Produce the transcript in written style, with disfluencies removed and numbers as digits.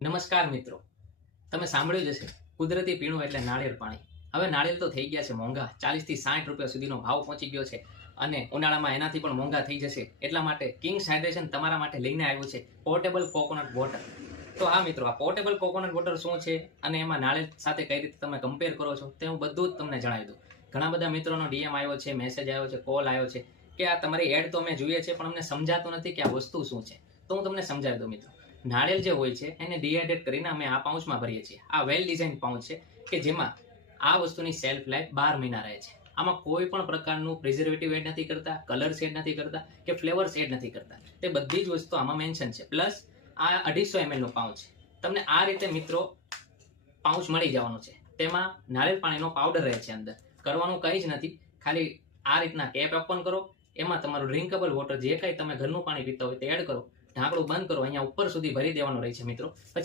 નમસ્કાર મિત્રો, તમે સાંભળ્યું જ હશે કુદરતી પીણું એટલે નાળિયેર પાણી. હવે નાળિયેર તો થઈ ગયા છે મોંઘા, 40 થી 60 રૂપિયા સુધીનો ભાવ પહોંચી ગયો છે અને ઉનાળામાં એનાથી પણ મોંઘા થઈ જશે. એટલા માટે કિંગ્સ હાઇડ્રેશન તમારા માટે લઈને આવ્યું છે પોર્ટેબલ કોકોનટ વોટર. તો હા મિત્રો, આ પોર્ટેબલ કોકોનટ વોટર શું છે અને એમાં નાળિયેર સાથે કઈ રીતે તમે કમ્પેર કરો છો તે હું બધું જ તમને જણાવી દઉં. ઘણા બધા મિત્રોનો ડીએમ આવ્યો છે, મેસેજ આવ્યો છે, કોલ આવ્યો છે કે આ તમારી એડ તો અમે જોઈએ છે પણ અમને સમજાતું નથી કે આ વસ્તુ શું છે. તો હું તમને સમજાવી દઉં મિત્રો. નાળિયેર જે હોય છે એને ડિહાઇડ્રેટ કરીને અમે આ પાઉચમાં ભરીએ છીએ. આ વેલ ડિઝાઇન પાઉચ છે કે જેમાં આ વસ્તુની સેલ્ફ લાઈફ 12 મહિના રહે છે. આમાં કોઈ પણ પ્રકારનું પ્રિઝર્વેટિવ એડ નથી કરતા, કલર્સ એડ નથી કરતા કે ફ્લેવર્સ એડ નથી કરતા. તે બધી જ વસ્તુ આમાં મેન્શન છે. પ્લસ આ 250 ml નું પાઉચ છે. તમને આ રીતે મિત્રો પાઉચ મળી જવાનું છે. તેમાં નાળિયેર પાણીનો પાવડર રહે છે. અંદર કરવાનું કંઈ જ નથી, ખાલી આ રીતના કેપ ઓપન કરો, એમાં તમારું ડ્રિંકેબલ વોટર જે કાંઈ તમે ઘરનું પાણી પીતા હોય તે એડ કરો, ઢાંકણું બંધ કરો, અહીંયા ઉપર સુધી ભરી દેવાનું રહે છે મિત્રો. પછી